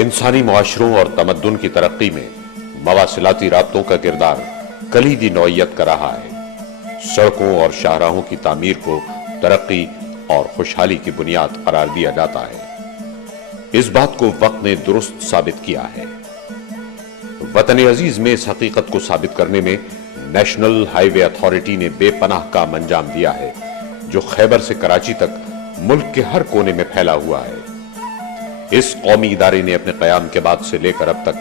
इंसानी मुआशरों और तमद्दुन की तरक्की में मवासिलाती राब्तों का किरदार कलीदी नौइयत का रहा है। सड़कों और शाहराहों की तामीर को तरक्की और खुशहाली की बुनियाद करार दिया जाता है। इस बात को वक्त ने दुरुस्त साबित किया है। वतन अजीज में इस हकीकत को साबित करने में नेशनल हाईवे अथॉरिटी ने बेपनाह काम अंजाम दिया है, जो खैबर से कराची तक मुल्क के हर कोने में फैला हुआ है। इस कौमी इदारे ने अपने कयाम के बाद से लेकर अब तक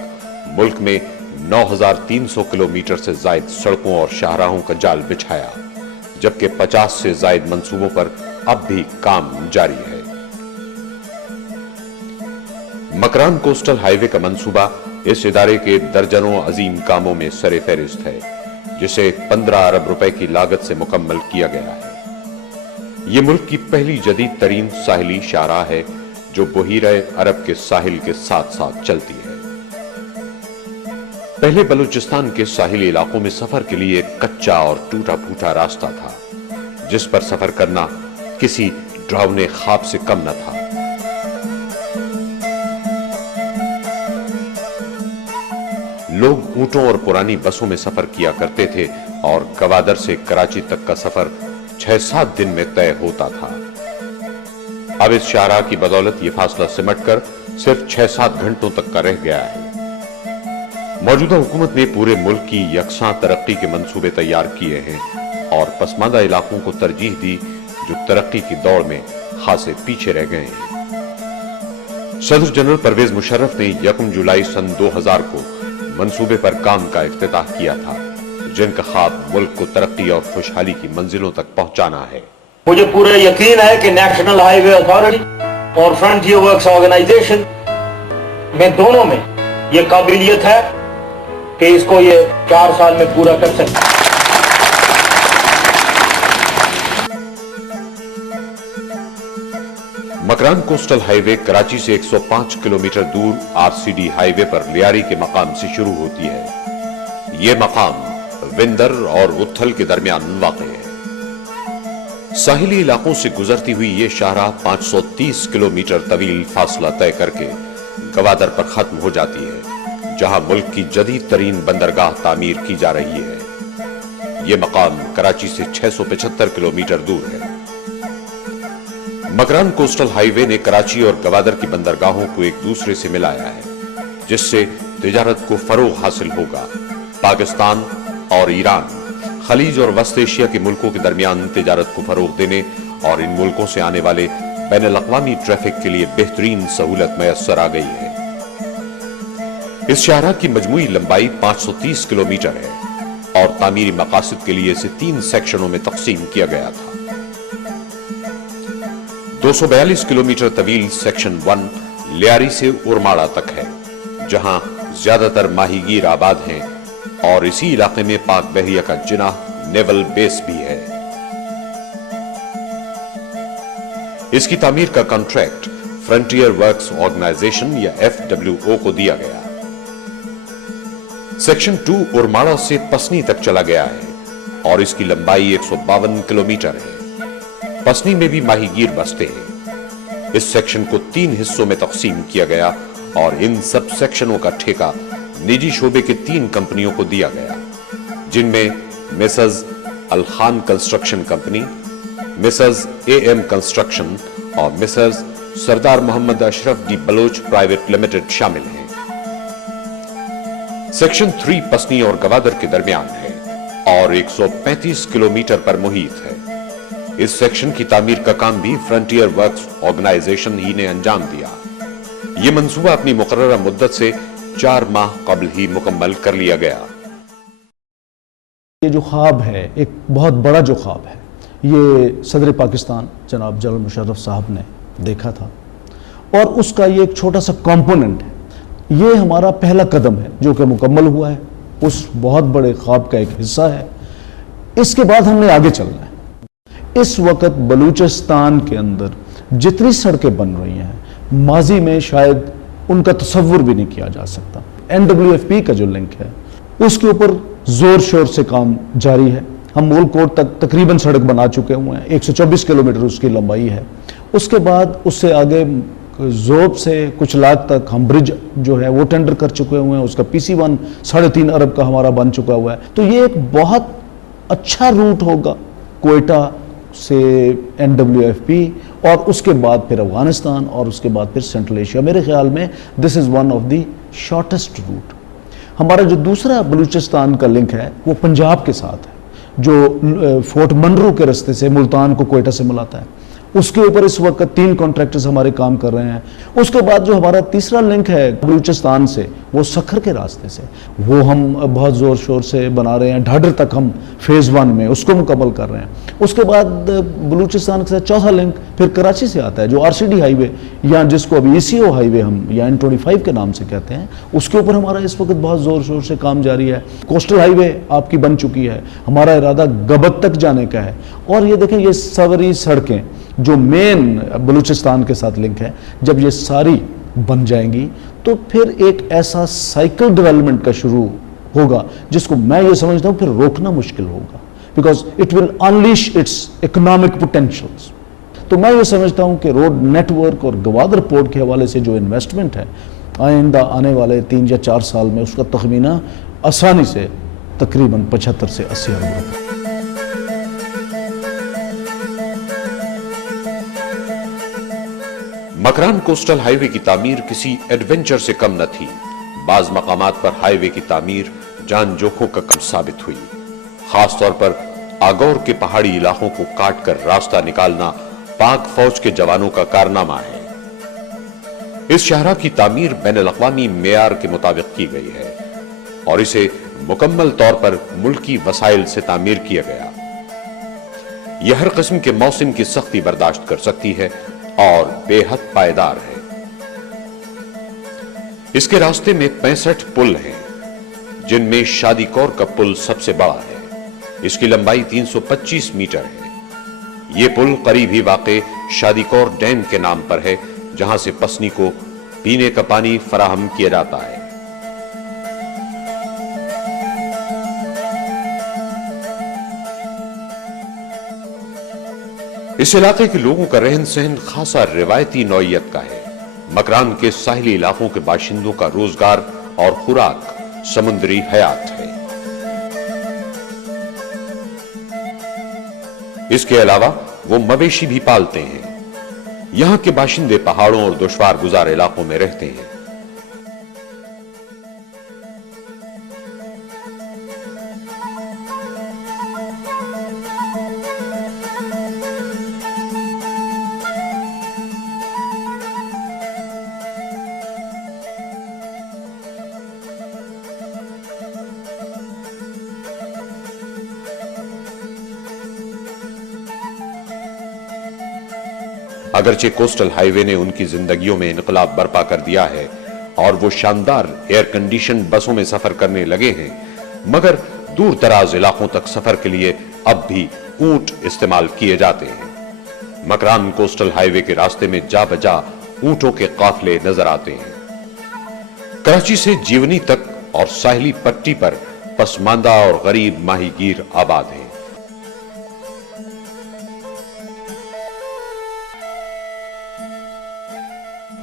मुल्क में 9,300 किलोमीटर से जायद सड़कों और शाहराहों का जाल बिछाया, जबकि 50 से जायद मंसूबों पर अब भी काम जारी है। मकरान कोस्टल हाईवे का मंसूबा इस इदारे के दर्जनों अजीम कामों में सरे फहरिस्त है, जिसे 15 अरब रुपए की लागत से मुकम्मल किया गया है। यह मुल्क की पहली जदीद तरीन साहिली शाहराह है, जो बहीरे अरब के साहिल के साथ साथ चलती है। पहले बलूचिस्तान के साहिली इलाकों में सफर के लिए कच्चा और टूटा फूटा रास्ता था, जिस पर सफर करना किसी डरावने ख्वाब से कम न था। लोग ऊंटों और पुरानी बसों में सफर किया करते थे और गवादर से कराची तक का सफर 6-7 दिन में तय होता था। अब इस शाहराह की बदौलत यह फासला सिमटकर सिर्फ 6-7 घंटों तक का रह गया है। मौजूदा हुकूमत ने पूरे मुल्क की यकसां तरक्की के मंसूबे तैयार किए हैं और पसमानदा इलाकों को तरजीह दी, जो तरक्की की दौड़ में खासे पीछे रह गए हैं। सदर जनरल परवेज मुशर्रफ ने 1 जुलाई सन 2000 को मंसूबे पर काम का इफ्तिताह किया था, जिनका ख्वाब मुल्क को तरक्की और खुशहाली की मंजिलों तक पहुंचाना है। मुझे पूरा यकीन है कि नेशनल हाईवे अथॉरिटी और फ्रंटियर वर्क्स ऑर्गेनाइजेशन में दोनों में यह काबिलियत है कि इसको ये 4 साल में पूरा कर सकते हैं। मकरान कोस्टल हाईवे कराची से 105 किलोमीटर दूर आरसीडी हाईवे पर लियारी के मकाम से शुरू होती है। यह मकाम विंदर और उथल के दरमियान वाक़ है। साहिली इलाकों से गुजरती हुई ये शाहराह 530 किलोमीटर तवील फासला तय करके गवादर पर खत्म हो जाती है, जहां मुल्क की जदीद तरीन बंदरगाह तामीर की जा रही है। ये मकाम कराची से 675 किलोमीटर दूर है। मकरान कोस्टल हाईवे ने कराची और गवादर की बंदरगाहों को एक दूसरे से मिलाया है, जिससे तिजारत को फरोग हासिल होगा। पाकिस्तान और ईरान, खलीज और वस्त एशिया के मुल्कों के दरमियान तिजारत को फरोग देने और इन मुल्कों से आने वाले बैनुल-अक़वामी ट्रैफिक के लिए बेहतरीन सहूलत मैसर आ गई है। इस शाहराह की मजमूई लंबाई 530 किलोमीटर है और तामीरी मकासद के लिए इसे 3 सेक्शनों में तकसीम किया गया था। 242 किलोमीटर तवील सेक्शन 1 लियारी से उरमाड़ा तक है, जहां ज्यादातर माहीगीर आबाद हैं और इसी इलाके में पाक बहरिया का जिनाह नेवल बेस भी है। इसकी तामीर का कॉन्ट्रैक्ट फ्रंटियर वर्क्स ऑर्गेनाइजेशन या FWO को दिया गया। सेक्शन 2 उरमाड़ा से पसनी तक चला गया है और इसकी लंबाई 152 किलोमीटर है। पसनी में भी माहीगीर बसते हैं। इस सेक्शन को 3 हिस्सों में तकसीम किया गया और इन सब सेक्शनों का ठेका निजी शोबे के 3 कंपनियों को दिया गया, जिनमें messrs Al Khan construction company, messrs AM construction और messrs Sardar Mohammad Ashraf D Baloch private limited शामिल हैं। सेक्शन 3 पसनी और गवादर के दरमियान है और 135 किलोमीटर पर मुहित है। इस सेक्शन की तामीर का काम भी फ्रंटियर वर्क्स ऑर्गेनाइजेशन ही ने अंजाम दिया। यह मंसूबा अपनी मुकर्ररा मुद्दत से 4 माह कबल ही मुकम्मल कर लिया गया। یہ جو خواب ہے، ایک بہت بڑا جو خواب ہے، یہ صدر پاکستان جناب جنرل مشرف صاحب نے دیکھا تھا، اور اس کا یہ ایک چھوٹا سا کمپوننٹ ہے، یہ ہمارا پہلا قدم ہے جو کہ مکمل ہوا ہے، اس بہت بڑے خواب کا ایک حصہ ہے۔ اس کے بعد ہم نے آگے چلنا ہے۔ اس وقت بلوچستان کے اندر جتنی سڑکیں بن رہی ہیں، ماضی میں شاید ان کا تصور بھی نہیں کیا جا سکتا۔ NWFP کا جو لنک ہے اس کے اوپر زور شور سے کام جاری ہے۔ ہم مول کوٹ تک تقریباً سڑک بنا چکے ہوئے ہیں، 124 کلومیٹر اس کی لمبائی ہے۔ اس کے بعد اس سے آگے زوب سے کچھ لاکھ تک ہم برج جو ہے وہ ٹینڈر کر چکے ہوئے ہیں، اس کا PC1 3.5 ارب کا ہمارا بن چکا ہوا ہے۔ تو یہ ایک بہت اچھا روٹ ہوگا کوئٹہ سے NWFP، اور اس کے بعد پھر افغانستان، اور اس کے بعد پھر سینٹرل ایشیا۔ میرے خیال میں this is one of the shortest route. ہمارا جو دوسرا بلوچستان کا لنک ہے وہ پنجاب کے ساتھ ہے، جو فورٹ منرو کے رستے سے ملتان کو کوئٹہ سے ملاتا ہے۔ اس کے اوپر اس وقت 3 کانٹریکٹرز ہمارے کام کر رہے ہیں۔ اس کے بعد جو ہمارا تیسرا لنک ہے بلوچستان سے، وہ سکھر کے راستے سے، وہ ہم بہت زور شور سے بنا رہے ہیں۔ ڈھاڈر تک ہم فیز 1 میں اس کو مکمل کر رہے ہیں۔ اس کے بعد بلوچستان کے ساتھ چوتھا لنک پھر کراچی سے آتا ہے، جو RCD ہائی وے، یا جس کو ابھی ECO ہائی وے ہم یا N25 کے نام سے کہتے ہیں، اس کے اوپر ہمارا اس وقت بہت زور شور سے کام جاری ہے۔ کوسٹل ہائی وے آپ کی بن چکی ہے، ہمارا ارادہ گبت تک جانے کا ہے۔ اور یہ دیکھیں، یہ سوری سڑکیں جو مین بلوچستان کے ساتھ لنک ہے، جب یہ ساری بن جائیں گی تو پھر ایک ایسا سائیکل ڈیولپمنٹ کا شروع ہوگا جس کو میں یہ سمجھتا ہوں پھر روکنا مشکل ہوگا، because it will unleash its economic potentials. تو میں یہ سمجھتا ہوں کہ روڈ نیٹ ورک اور گوادر پورٹ کے حوالے سے جو انویسٹمنٹ ہے آئندہ آنے والے 3 یا 4 سال میں، اس کا تخمینہ آسانی سے تقریباً 75 سے 80 ارب روپے۔ مکران کوسٹل ہائی وے کی تعمیر کسی ایڈونچر سے کم نہ تھی۔ بعض مقامات پر ہائی وے کی تعمیر جان جوکھوں کا کم ثابت ہوئی۔ خاص طور پر آگور کے پہاڑی علاقوں کو کاٹ کر راستہ نکالنا پاک فوج کے جوانوں کا کارنامہ ہے۔ اس شاہراہ کی تعمیر بین الاقوامی معیار کے مطابق کی گئی ہے اور اسے مکمل طور پر ملکی وسائل سے تعمیر کیا گیا۔ یہ ہر قسم کے موسم کی سختی برداشت کر سکتی ہے اور بے حد پائیدار ہے۔ اس کے راستے میں 65 پل ہیں، جن میں شادی کور کا پل سب سے بڑا ہے۔ اس کی لمبائی 325 میٹر ہے۔ یہ پل قریب ہی واقع شادی کور ڈیم کے نام پر ہے، جہاں سے پسنی کو پینے کا پانی فراہم کیا جاتا ہے۔ اس علاقے کے لوگوں کا رہن سہن خاصا روایتی نوعیت کا ہے۔ مکران کے ساحلی علاقوں کے باشندوں کا روزگار اور خوراک سمندری حیات ہے۔ اس کے علاوہ وہ مویشی بھی پالتے ہیں۔ یہاں کے باشندے پہاڑوں اور دشوار گزار علاقوں میں رہتے ہیں۔ اگرچہ کوسٹل ہائی وے نے ان کی زندگیوں میں انقلاب برپا کر دیا ہے اور وہ شاندار ایئر کنڈیشن بسوں میں سفر کرنے لگے ہیں، مگر دور دراز علاقوں تک سفر کے لیے اب بھی اونٹ استعمال کیے جاتے ہیں۔ مکران کوسٹل ہائی وے کے راستے میں جا بجا اونٹوں کے قافلے نظر آتے ہیں۔ کراچی سے جیونی تک اور ساحلی پٹی پر پسماندہ اور غریب ماہی گیر آباد ہیں۔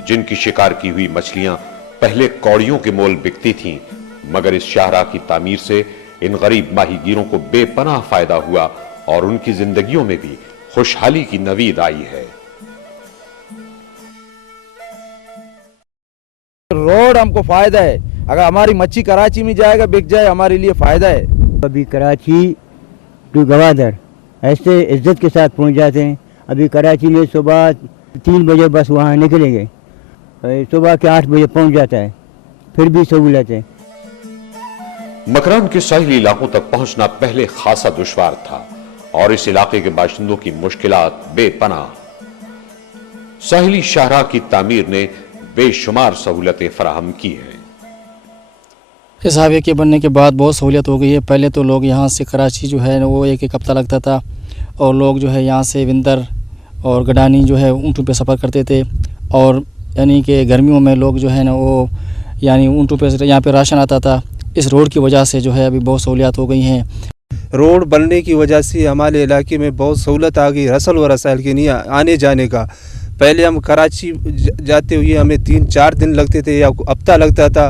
جن کی شکار کی ہوئی مچھلیاں پہلے کوڑیوں کے مول بکتی تھیں، مگر اس شاہراہ کی تعمیر سے ان غریب ماہی گیروں کو بے پناہ فائدہ ہوا اور ان کی زندگیوں میں بھی خوشحالی کی نوید آئی ہے۔ روڈ ہم کو فائدہ ہے، اگر ہماری مچھی کراچی میں جائے گا بک جائے ہمارے لیے فائدہ ہے۔ ابھی کراچی ٹو گوادر ایسے عزت کے ساتھ پہنچ جاتے ہیں۔ ابھی کراچی میں صبح 3 بجے بس وہاں نکلیں گے، صبح کے 8 بجے پہنچ جاتا ہے، پھر بھی سہولت ہے۔ मकरान के साहिली इलाकों तक पहुंचना पहले खासा दुश्वार था और इस इलाके के बाशिंदों की मुश्किलात बेपनाह। साहिली शाहराह की तामीर ने बेशुमार सहूलतें फराहम की हैं। इस हाईवे के बनने के बाद बहुत सहूलियत हो गई है। पहले तो लोग यहाँ से कराची जो है वो एक हफ्ता लगता था और लोग जो है यहाँ से विंदर और गडानी जो है ऊँटों पे सफ़र करते थे और यानी कि गर्मियों में लोग जो है ना वो यानी ऊँटों पे यहाँ पे राशन आता था। इस रोड की वजह से जो है अभी बहुत सहूलियत हो गई हैं। रोड बनने की वजह से हमारे इलाके में बहुत सहूलत आ गई रसल व रसायल के लिए आने जाने का। पहले हम कराची जाते हुए हमें 3-4 दिन लगते थे या हफ्ता लगता था,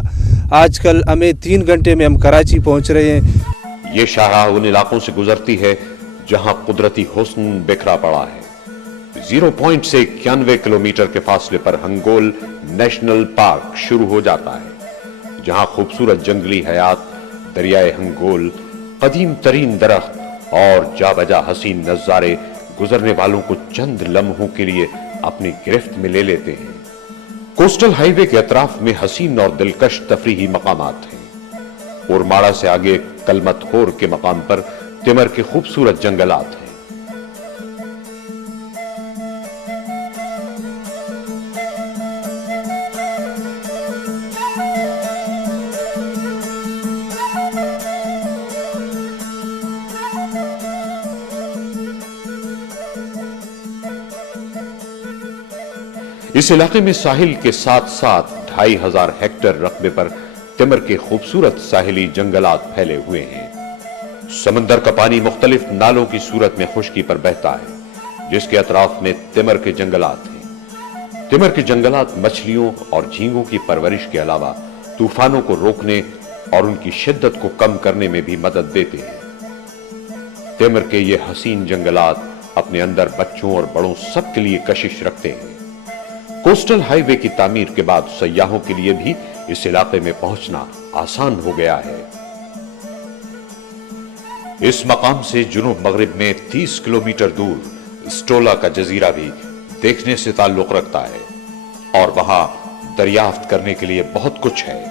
आजकल हमें 3 घंटे में हम कराची पहुंच रहे हैं। ये शाहराह उन इलाकों से गुजरती है जहां कुदरती हुस्न बिखरा पड़ा है। 0 पॉइंट से 91 किलोमीटर के फासले पर हंगोल नेशनल पार्क शुरू हो जाता है, जहां खूबसूरत जंगली हयात, दरियाए हंगोल, कदीम तरीन दरख्त और जाबजा हसीन नजारे गुजरने वालों को चंद लम्हों के लिए अपनी गिरफ्त में ले लेते हैं। कोस्टल हाईवे के अतराफ में हसीन और दिलकश तफरीही मकामात हैं। उरमाड़ा से आगे कलमत होर के मकाम पर तिमर के खूबसूरत जंगलात हैं। इस इलाके में साहिल के साथ साथ 2500 हेक्टेयर रकबे पर तिमर के खूबसूरत साहिली जंगलात फैले हुए हैं। समंदर का पानी मुख्तलिफ नालों की सूरत में खुश्की पर बहता है, जिसके अतराफ में तिमर के जंगलात हैं। तिमर के जंगलात मछलियों और झींगों की परवरिश के अलावा तूफानों को रोकने और उनकी शिद्दत को कम करने में भी मदद देते हैं। तिमर के ये हसीन जंगलात अपने अंदर बच्चों और बड़ों सबके लिए कशिश रखते हैं। कोस्टल हाईवे की तामीर के बाद सयाहों के लिए भी इस इलाके में पहुंचना आसान हो गया है। इस मकाम से जुनूब मगरिब में 30 किलोमीटर दूर स्टोला का जजीरा भी देखने से ताल्लुक रखता है और वहां दरियाफ्त करने के लिए बहुत कुछ है।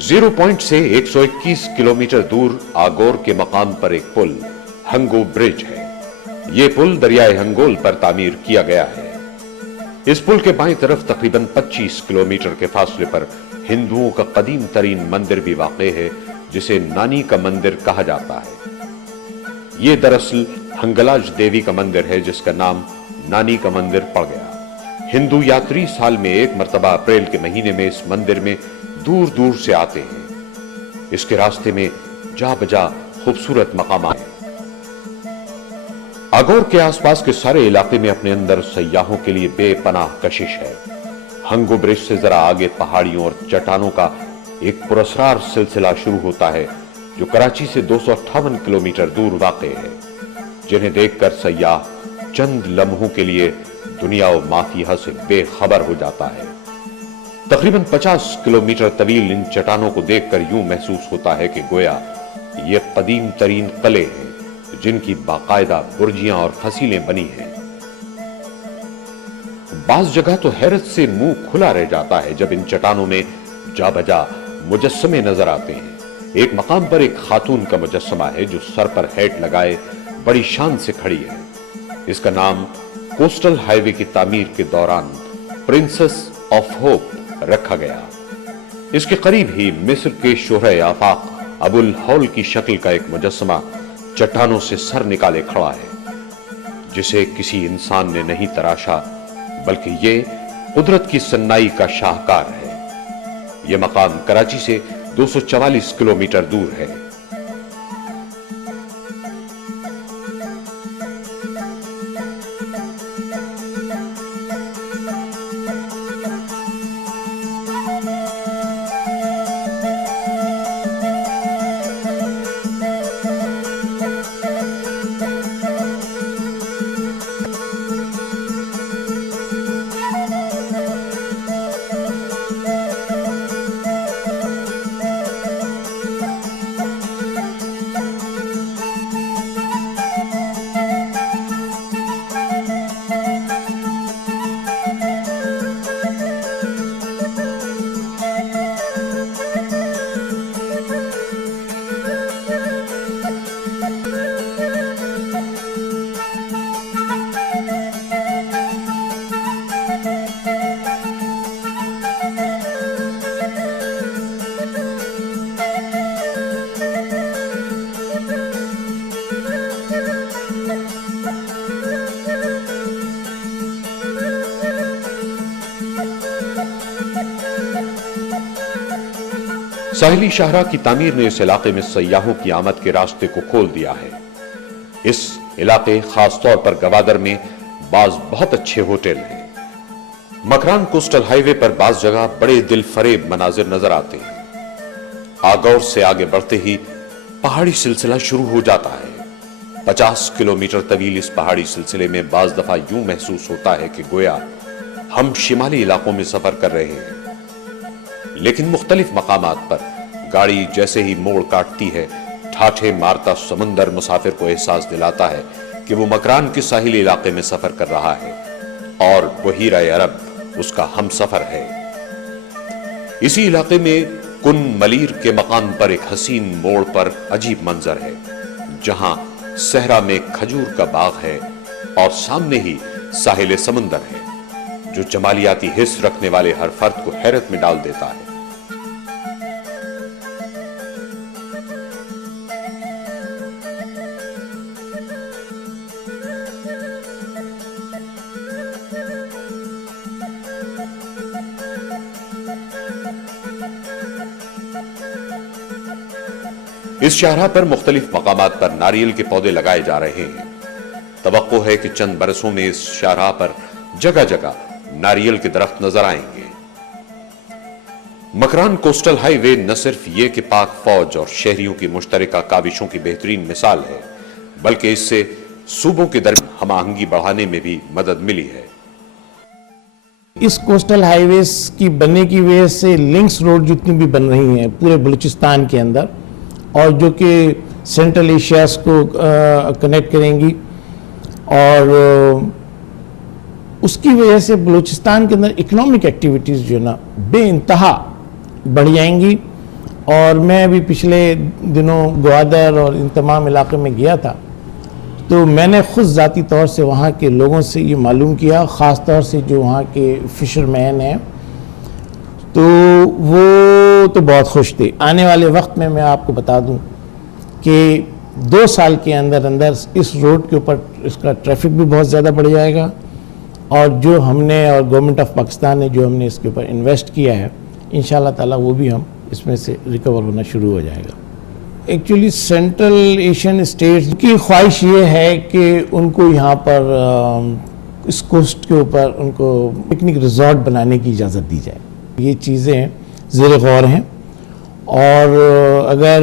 0 पॉइंट से 121 किलोमीटर दूर आगोर के मकाम पर एक पुल हंगो ब्रिज है। ये पुल दरियाए हंगोल पर तामीर किया गया है। इस पुल के बाईं तरफ तकरीबन 25 किलोमीटर के फासले पर हिंदुओं का कदीम तरीन मंदिर भी वाक़े है, जिसे नानी का मंदिर कहा जाता है। ये दरअसल हंगलाज देवी का मंदिर है, जिसका नाम नानी का मंदिर पड़ गया। हिंदू यात्री साल में एक मर्तबा अप्रैल के महीने में इस मंदिर में दूर दूर से आते हैं। इसके रास्ते में जा बजा खूबसूरत मकामात हैं। आगोर के आसपास के सारे इलाके में अपने अंदर सयाहों के लिए बेपनाह कशिश है। हंगो ब्रिज से जरा आगे पहाड़ियों और चट्टानों का एक पुरस्कार सिलसिला शुरू होता है, जो कराची से 258 किलोमीटर दूर वाक़े है, जिन्हें देखकर सयाह चंद लम्हों के लिए दुनिया व माफिया से बेखबर हो जाता है। तकरीबन 50 किलोमीटर तवील इन चट्टानों को देखकर यूं महसूस होता है कि गोया ये कदीम तरीन किले हैं, जिनकी बाकायदा बुर्जियां और फसीलें बनी हैं। बाज जगह तो हैरत से मुंह खुला रह जाता है जब इन चट्टानों में जा बजा मुजस्समे नजर आते हैं। एक मकाम पर एक खातून का मुजस्समा है जो सर पर हैट लगाए बड़ी शान से खड़ी है। इसका नाम कोस्टल हाईवे की तामीर के दौरान प्रिंसेस ऑफ होप रखा गया। इसके करीब ही मिस्र के शोहरे आफाक अबुल हौल की शक्ल का एक मुजस्समा चट्टानों से सर निकाले खड़ा है, जिसे किसी इंसान ने नहीं तराशा, बल्कि ये कुदरत की सन्नाई का शाहकार है। यह मकाम कराची से 244 किलोमीटर दूर है। साहिली शाहराह की तामीर ने इस इलाके में सयाहों की आमद के रास्ते को खोल दिया है। इस इलाके खास तौर पर गवादर में बाज बहुत अच्छे होटल हैं। मकरान कोस्टल हाईवे पर बाज जगह बड़े दिल फरेब मनाजिर नजर आते हैं। आगौर से आगे बढ़ते ही पहाड़ी सिलसिला शुरू हो जाता है। 50 किलोमीटर तवील इस पहाड़ी सिलसिले में बाज दफा यूं महसूस होता है कि गोया हम शिमाली इलाकों में सफर कर रहे हैं। लेकिन मुख्तलिफ मकामात पर गाड़ी जैसे ही मोड़ काटती है, ठाठे मारता समंदर मुसाफिर को एहसास दिलाता है कि वो मकरान के साहिली इलाके में सफर कर रहा है और वो हीरा अरब उसका हम सफर है। इसी इलाके में कुन मलीर के मकाम पर एक हसीन मोड़ पर अजीब मंजर है, जहां सहरा में खजूर का बाग है और सामने ही साहिल समंदर है, जो जमालियाती हिस्स रखने वाले हर फर्द को हैरत में डाल देता है। इस शाहराह पर मुख्तलिफ मकामात पर नारियल के पौधे लगाए जा रहे हैं। तवक्को है कि चंद बरसों में इस शाहराह पर जगह जगह नारियल के दरख्त नजर आएंगे। मकरान कोस्टल हाईवे न सिर्फ ये कि पाक फौज और शहरियों की मुश्तरका काविशों की बेहतरीन मिसाल है, बल्कि इससे सूबों के दरमियान हम-आहंगी बढ़ाने में भी मदद मिली है। इस कोस्टल हाईवेज की बनने की वजह से लिंक्स रोड जितनी भी बन रही हैं पूरे बलूचिस्तान के अंदर, और जो कि सेंट्रल एशियाज को कनेक्ट करेंगी, और उसकी वजह से बलूचिस्तान के अंदर इकोनॉमिक एक्टिविटीज़ जो है ना बेइंतहा बढ़ जाएंगी। और मैं अभी पिछले दिनों ग्वादर और इन तमाम इलाके में गया था, तो मैंने ख़ुद ज़ाती तौर से वहाँ के लोगों से ये मालूम किया, ख़ास तौर से जो वहाँ के फ़िशरमैन हैं, तो वो तो बहुत खुश थे। आने वाले वक्त में मैं आपको बता दूं कि 2 साल के अंदर अंदर इस रोड के ऊपर इसका ट्रैफिक भी बहुत ज़्यादा बढ़ जाएगा, और जो हमने और गवर्नमेंट ऑफ पाकिस्तान ने जो हमने इसके ऊपर इन्वेस्ट किया है, इंशाल्लाह ताला वो भी हम इसमें से रिकवर होना शुरू हो जाएगा। एक्चुअली सेंट्रल एशियन स्टेट्स की ख्वाहिश ये है कि उनको यहाँ पर इस कोस्ट के ऊपर उनको पिकनिक रिजॉर्ट बनाने की इजाज़त दी जाए। ये चीज़ें ज़ेर गौर हैं, और अगर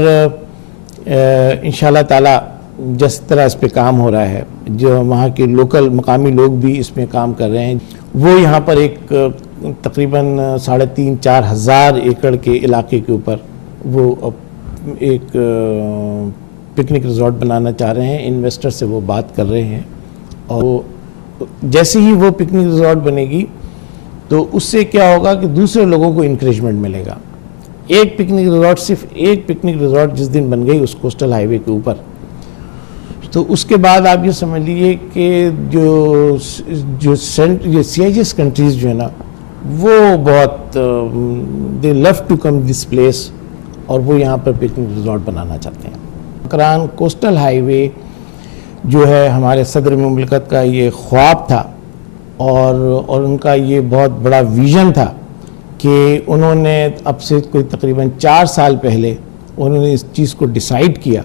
इंशाल्लाह ताला जिस तरह इस पे काम हो रहा है, जो वहाँ के लोकल मकामी लोग भी इसमें काम कर रहे हैं, वो यहाँ पर एक तकरीबन 3,500-4 हज़ार एकड़ के इलाके के ऊपर वो एक पिकनिक रिजॉर्ट बनाना चाह रहे हैं। इन्वेस्टर से वो बात कर रहे हैं, और जैसे ही वो पिकनिक रिजॉर्ट बनेगी तो उससे क्या होगा कि दूसरे लोगों को इंकरेजमेंट मिलेगा। एक पिकनिक रिजॉर्ट, सिर्फ एक पिकनिक रिजॉर्ट जिस दिन बन गई उस कोस्टल हाईवे के ऊपर, तो उसके बाद आप ये समझ लीजिए कि जो CIS कंट्रीज़ जो है ना, वो बहुत they love to come this place, और वो यहाँ पर पिकनिक रिजॉर्ट बनाना चाहते हैं। मकरान कोस्टल हाईवे जो है हमारे सदर मुमलिकत का ये ख्वाब था, और उनका ये बहुत बड़ा विज़न था कि उन्होंने अब से कोई तकरीबन 4 साल पहले उन्होंने इस चीज़ को डिसाइड किया,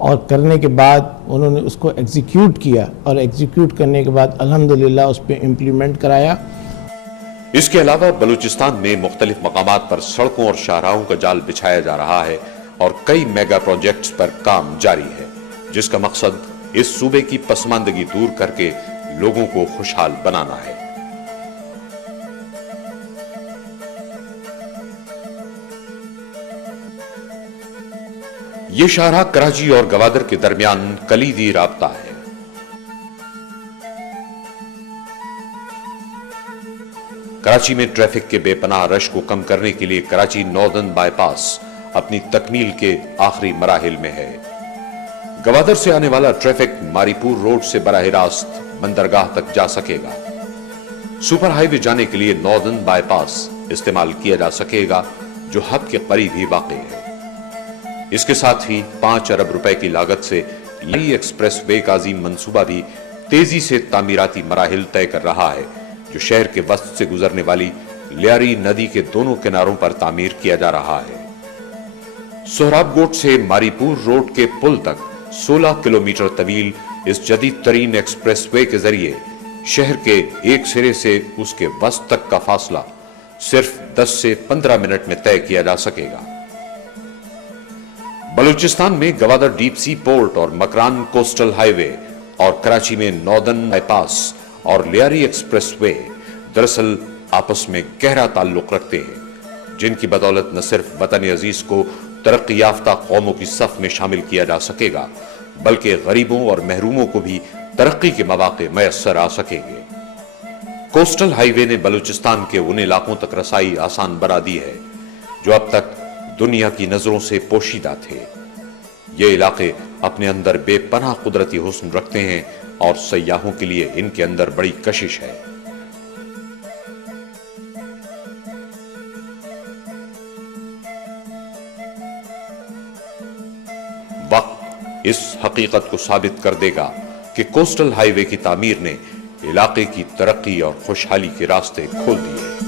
और करने के बाद उन्होंने उसको एग्जीक्यूट किया, और एग्जीक्यूट करने के बाद अल्हम्दुलिल्लाह उस पर इम्प्लीमेंट कराया। इसके अलावा बलूचिस्तान में मुख्तलिफ मकामात पर सड़कों और शाहराहों का जाल बिछाया जा रहा है, और कई मेगा प्रोजेक्ट्स पर काम जारी है, जिसका मकसद इस सूबे की पसमानदगी दूर करके लोगों को खुशहाल बनाना है। ये शाहराह कराची और गवादर के दरमियान कलीदी राब्ता है। कराची में ट्रैफिक के बेपनाह रश को कम करने के लिए कराची नॉर्दर्न बाईपास अपनी तकमील के आखिरी मराहिल में है। गवादर से आने वाला ट्रैफिक मारीपुर रोड से बराह रास्त बंदरगाह तक जा सकेगा। सुपर हाईवे जाने के लिए नॉर्दर्न बाईपास इस्तेमाल किया जा सकेगा, जो हब के करीब ही वाक़ई है। इसके साथ ही 5 अरब रुपए की लागत से नई एक्सप्रेस वे का अजीम मंसूबा भी तेजी से तामीराती मराहिल तय कर रहा है, जो शहर के वस्त से गुजरने वाली लियारी नदी के दोनों किनारों पर तामीर किया जा रहा है। सोहराब गोट से मारीपुर रोड के पुल तक 16 किलोमीटर तवील इस जदीद तरीन एक्सप्रेस वे के जरिए शहर के एक सिरे से उसके वस्त तक का फासला सिर्फ 10 से 15 मिनट में तय किया जा सकेगा। बलूचिस्तान में गवादर डीप सी पोर्ट और मकरान कोस्टल हाईवे और कराची में नॉर्दर्न बाईपास और लियारी एक्सप्रेस वे दरअसल आपस में गहरा ताल्लुक रखते हैं, जिनकी बदौलत न सिर्फ वतन अजीज को तरक्की याफ्ता कौमों की सफ में शामिल किया जा सकेगा, बल्कि गरीबों और महरूमों को भी तरक्की के मौके मैसर आ सकेंगे। कोस्टल हाईवे ने बलूचिस्तान के उन इलाकों तक रसाई आसान बना दी है जो अब तक दुनिया की नजरों से पोशीदा थे। ये इलाके अपने अंदर बेपनाह कुदरती हुस्न रखते हैं और सयाहों के लिए इनके अंदर बड़ी कशिश है। वक्त इस हकीकत को साबित कर देगा कि कोस्टल हाईवे की तामीर ने इलाके की तरक्की और खुशहाली के रास्ते खोल दिए।